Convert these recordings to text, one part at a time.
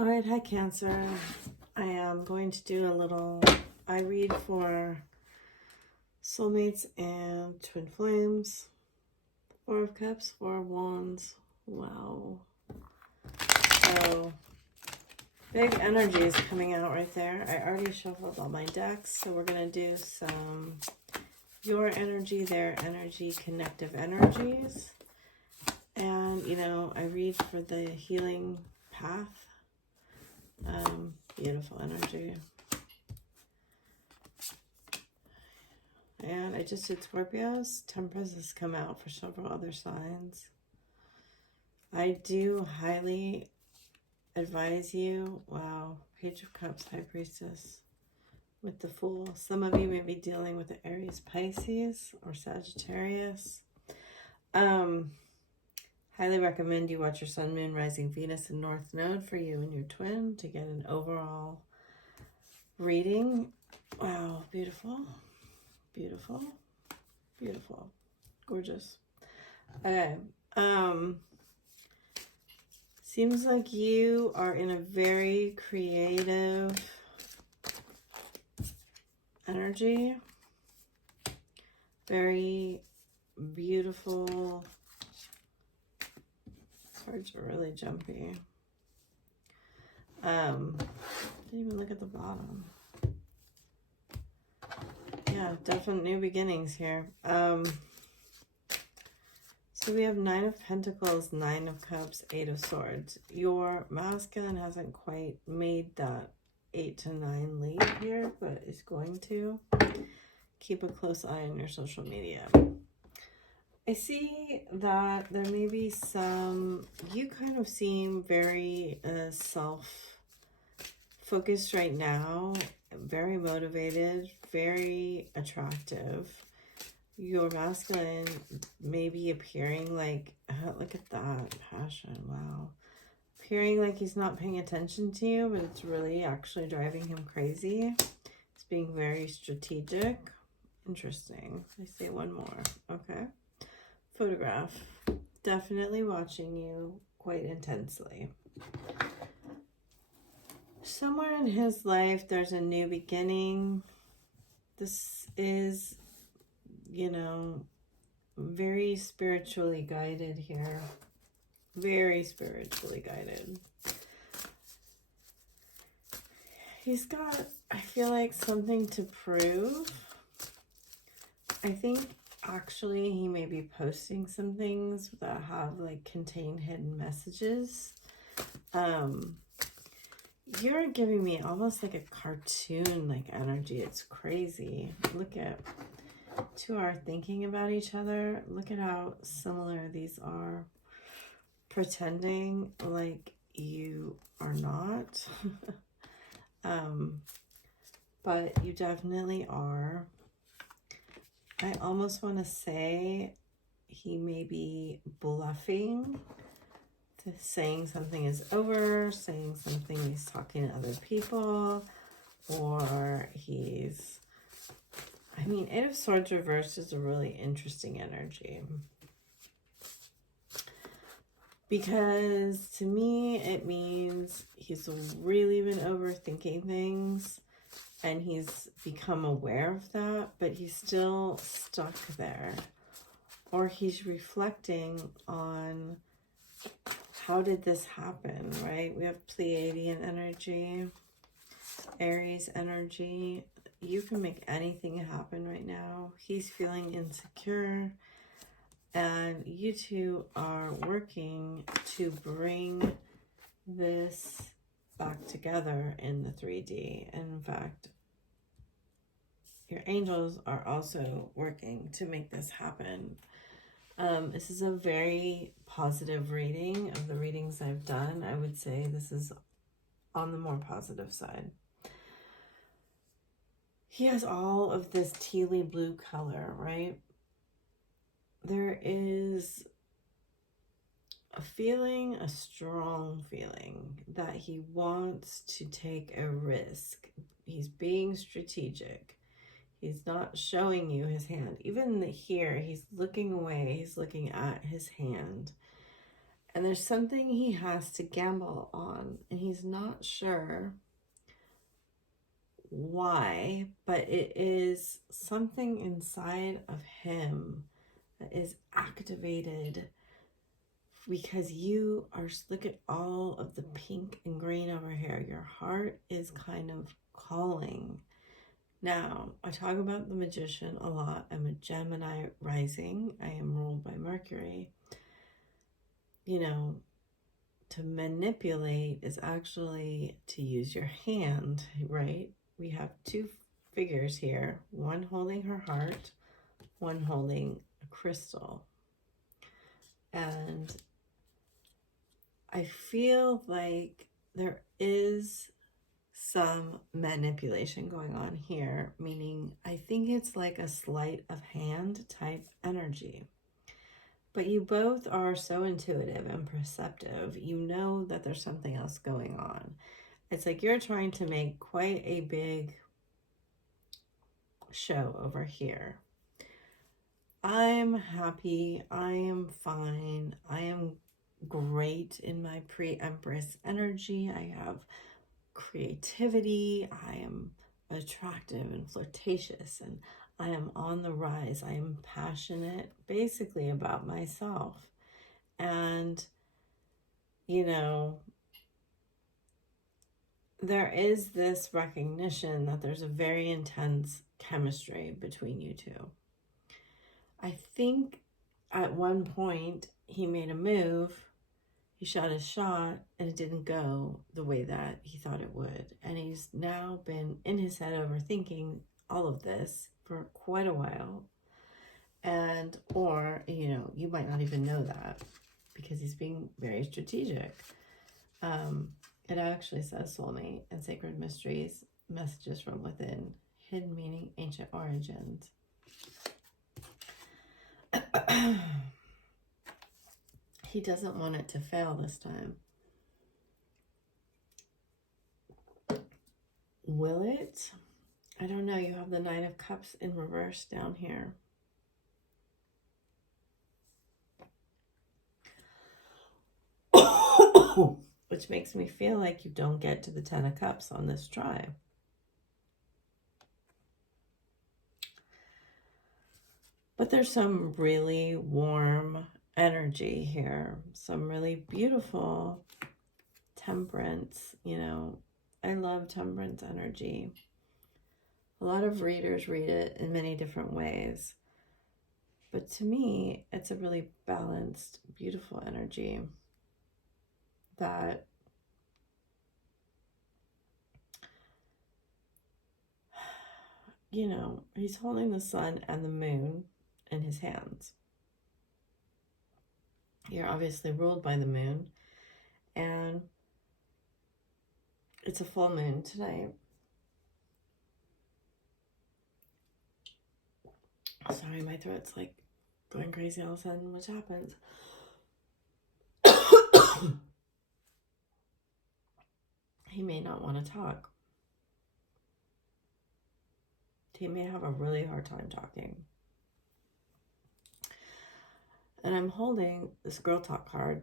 All right, hi Cancer. I am going to do a little, I read for soulmates and twin flames. Four of Cups, Four of Wands. Wow. So, big energy is coming out right there. I already shuffled all my decks, so we're going to do some your energy, their energy, connective energies. And, you know, I read for the healing path. Beautiful energy. And I just did Scorpios. Temperance has come out for several other signs. I do highly advise you. Wow. Page of Cups, High Priestess with the Fool. Some of you may be dealing with the Aries, Pisces, or Sagittarius. Highly recommend you watch your Sun, Moon, Rising, Venus, and North Node for you and your twin to get an overall reading. Wow. Beautiful. Beautiful. Beautiful. Gorgeous. Okay. Seems like you are in a very creative energy. Very beautiful. Cards are really jumpy. Didn't even look at the bottom. Yeah, definite new beginnings here. So we have Nine of Pentacles, Nine of Cups, Eight of Swords. Your masculine hasn't quite made that 8 to 9 leap here, but is going to. Keep a close eye on your social media. I see that there may be some, you kind of seem very self-focused right now, very motivated, very attractive. Your masculine may be appearing like, look at that, passion, wow. Appearing like he's not paying attention to you, but it's really actually driving him crazy. He's being very strategic. Interesting. I say one more, okay. Photograph. Definitely watching you quite intensely. Somewhere in his life, there's a new beginning. This is, you know, very spiritually guided here. Very spiritually guided. He's got, I feel like, something to prove. I think actually he may be posting some things that have like contain hidden messages. You're giving me almost like a cartoon like energy. It's crazy. Look at, two are thinking about each other. Look at how similar these are. Pretending like you are not. But you definitely are. I almost want to say he may be bluffing, to saying something is over, saying something he's talking to other people, or he's, I mean, Eight of Swords reversed is a really interesting energy. Because to me, it means he's really been overthinking things and he's become aware of that, but he's still stuck there. Or he's reflecting on how did this happen, right? We have Pleiadian energy, Aries energy. You can make anything happen right now. He's feeling insecure. And you two are working to bring this back together in the 3D. And in fact, your angels are also working to make this happen. This is a very positive reading. Of the readings I've done, I would say this is on the more positive side. He has all of this tealy blue color, right? There is a feeling, a strong feeling that he wants to take a risk. He's being strategic. He's not showing you his hand. Even here, he's looking away. He's looking at his hand. And there's something he has to gamble on, and he's not sure why, but it is something inside of him that is activated because you are, look at all of the pink and green over here. Your heart is kind of calling. Now, I talk about the Magician a lot. I'm a Gemini rising. I am ruled by Mercury. You know, to manipulate is actually to use your hand, right? We have two figures here, one holding her heart, one holding a crystal. And I feel like there is some manipulation going on here, meaning I think it's like a sleight of hand type energy. But you both are so intuitive and perceptive. You know that there's something else going on. It's like you're trying to make quite a big show over here. I'm happy. I am fine. I am great in my pre-Empress energy. I have creativity. I am attractive and flirtatious, and I am on the rise. I am passionate basically about myself. And, you know, there is this recognition that there's a very intense chemistry between you two. I think at one point he made a move, he shot his shot, and it didn't go the way that he thought it would. And he's now been in his head overthinking all of this for quite a while. And, or, you know, you might not even know that because he's being very strategic. It actually says Soulmate and Sacred Mysteries, messages from within, hidden meaning, ancient origins. He doesn't want it to fail this time. Will it? I don't know. You have the Nine of Cups in reverse down here. Which makes me feel like you don't get to the Ten of Cups on this try. But there's some really warm energy here. Some really beautiful temperance, you know. I love temperance energy. A lot of readers read it in many different ways. But to me, it's a really balanced, beautiful energy that you know, he's holding the sun and the moon in his hands. You're obviously ruled by the moon, and it's a full moon tonight. Sorry, my throat's like going crazy all of a sudden, which happens. He may not want to talk. He may have a really hard time talking. And I'm holding this Girl Talk card.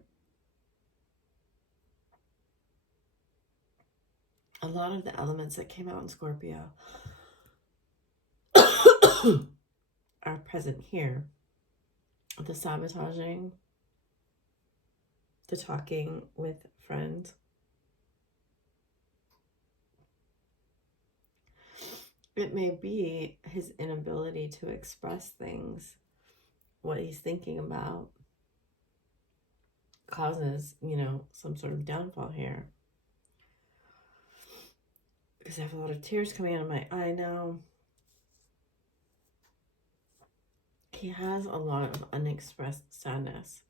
A lot of the elements that came out in Scorpio are present here. The sabotaging, the talking with friends. It may be his inability to express things, what he's thinking about, causes, you know, some sort of downfall here. Because I have a lot of tears coming out of my eye now. He has a lot of unexpressed sadness,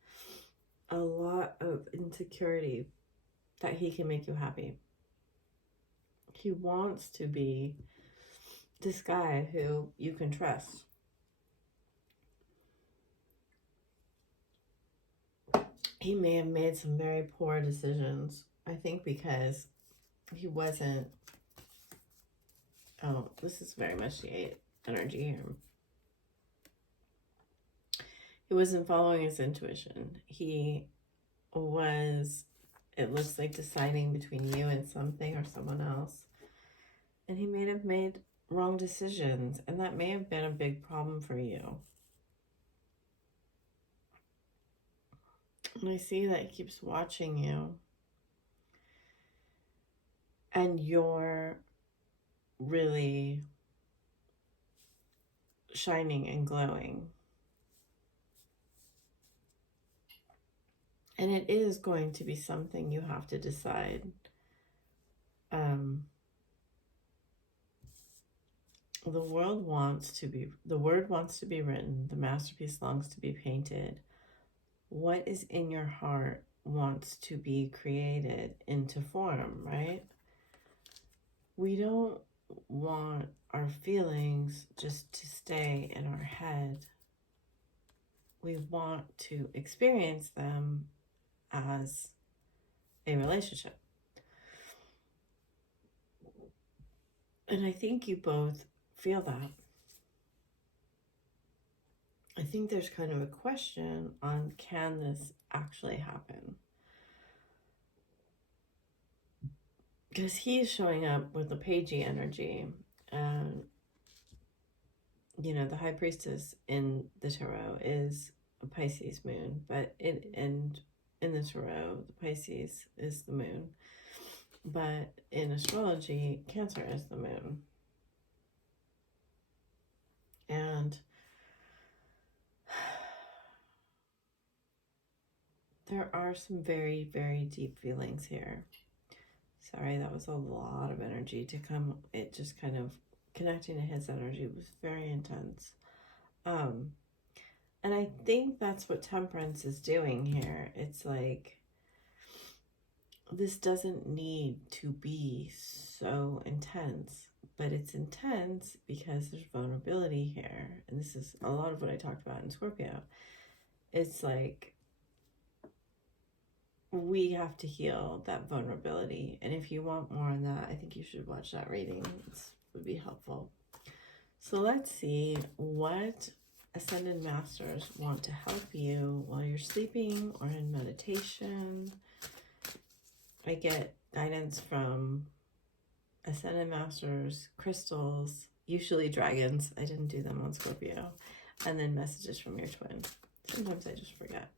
a lot of insecurity that he can make you happy. He wants to be this guy who you can trust. He may have made some very poor decisions, I think, because he wasn't, oh, this is very much the 8 energy here. He wasn't following his intuition. He was, it looks like, deciding between you and something or someone else. And he may have made wrong decisions, and that may have been a big problem for you. And I see that he keeps watching you. And you're really shining and glowing. And it is going to be something you have to decide. The word wants to be written. The masterpiece longs to be painted. What is in your heart wants to be created into form, right? We don't want our feelings just to stay in our head. We want to experience them as a relationship. And I think you both feel that. I think there's kind of a question on, can this actually happen? Because he's showing up with a pagey energy. And, you know, the High Priestess in the Tarot is a Pisces moon. But in the Tarot, the Pisces is the moon. But in astrology, Cancer is the moon. And there are some very, very deep feelings here. Sorry, that was a lot of energy to come. It just kind of connecting to his energy was very intense. And I think that's what Temperance is doing here. It's like, this doesn't need to be so intense, but it's intense because there's vulnerability here. And this is a lot of what I talked about in Scorpio. It's like, we have to heal that vulnerability. And if you want more on that, I think you should watch that reading. It would be helpful. So let's see what Ascended Masters want to help you while you're sleeping or in meditation. I get guidance from Ascended Masters, crystals, usually dragons. I didn't do them on Scorpio. And then messages from your twin. Sometimes I just forget.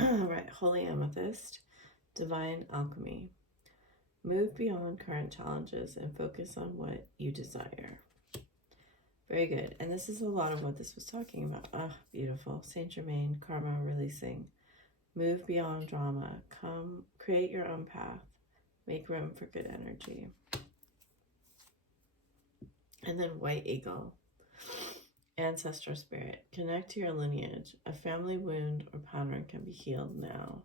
Right, Holy Amethyst, Divine Alchemy. Move beyond current challenges and focus on what you desire. Very good. And this is a lot of what this was talking about. Ah, beautiful. Saint Germain, karma releasing. Move beyond drama. Come, create your own path. Make room for good energy. And then White Eagle. Ancestral spirit. Connect to your lineage. A family wound or pattern can be healed now.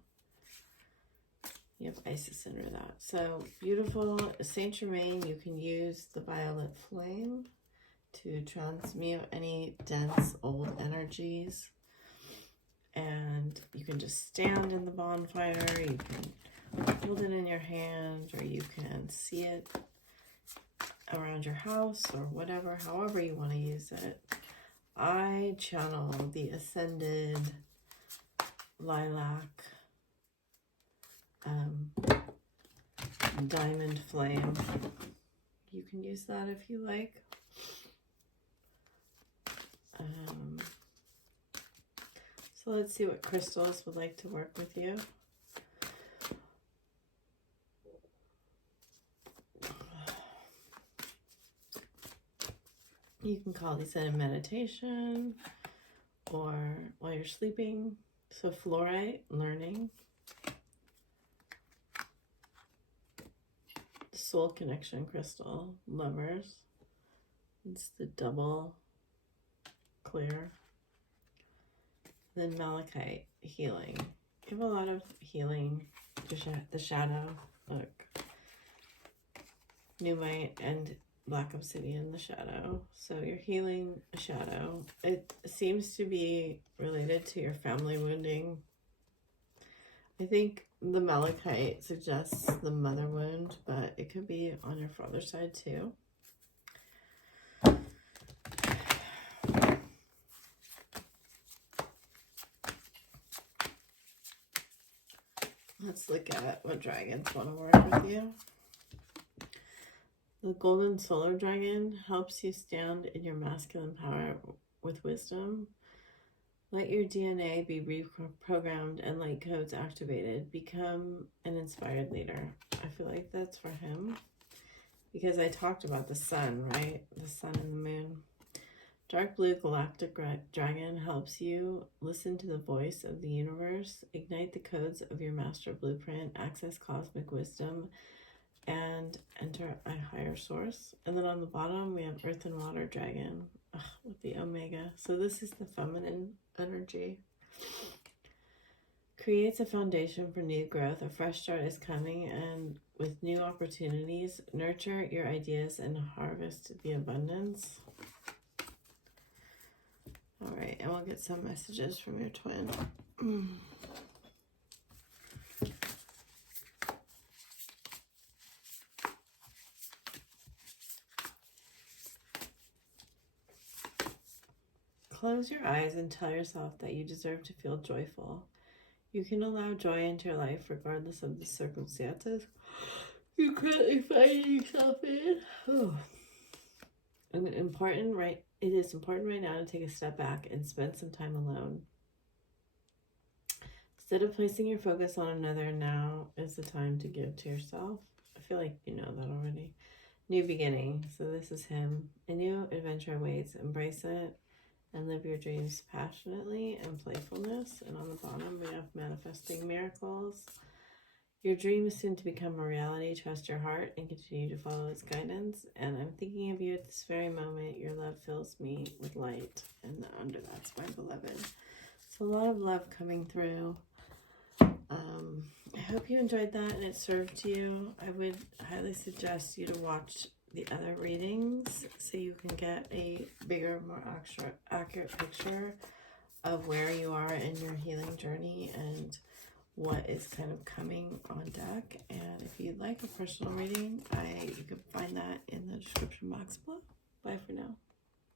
You have Isis under that. So beautiful. Saint Germain, you can use the violet flame to transmute any dense old energies. And you can just stand in the bonfire. You can hold it in your hand, or you can see it around your house or whatever, however you want to use it. I channel the Ascended Lilac Diamond Flame. You can use that if you like. So let's see what crystals would like to work with you. You can call these in a meditation or while you're sleeping. So fluorite, learning. Soul connection crystal, lovers. It's the double clear. Then malachite, healing. You have a lot of healing. The shadow, look. Numite and black obsidian, the shadow. So you're healing a shadow. It seems to be related to your family wounding. I think the malachite suggests the mother wound, but it could be on your father's side too. Let's look at what dragons want to work with you. The golden solar dragon helps you stand in your masculine power with wisdom. Let your DNA be reprogrammed and light codes activated. Become an inspired leader. I feel like that's for him. Because I talked about the sun, right? The sun and the moon. Dark blue galactic dragon helps you listen to the voice of the universe, ignite the codes of your master blueprint, access cosmic wisdom, and enter a higher source. And then on the bottom, we have earth and water dragon with the omega. So this is the feminine energy. Creates a foundation for new growth. A fresh start is coming, and with new opportunities, nurture your ideas and harvest the abundance. All right, and we'll get some messages from your twin. Close your eyes and tell yourself that you deserve to feel joyful. You can allow joy into your life regardless of the circumstances you currently find yourself in. It is important right now to take a step back and spend some time alone. Instead of placing your focus on another, now is the time to give to yourself. I feel like you know that already. New beginning. So this is him. A new adventure awaits. Embrace it and live your dreams passionately and playfulness. And on the bottom, we have manifesting miracles. Your dream is soon to become a reality. Trust your heart and continue to follow its guidance. And I'm thinking of you at this very moment. Your love fills me with light. And under that's my beloved. So a lot of love coming through. I hope you enjoyed that and it served you. I would highly suggest you to watch the other readings so you can get a bigger, more accurate picture of where you are in your healing journey and what is kind of coming on deck. And if you'd like a personal reading, you can find that in the description box below. Bye for now.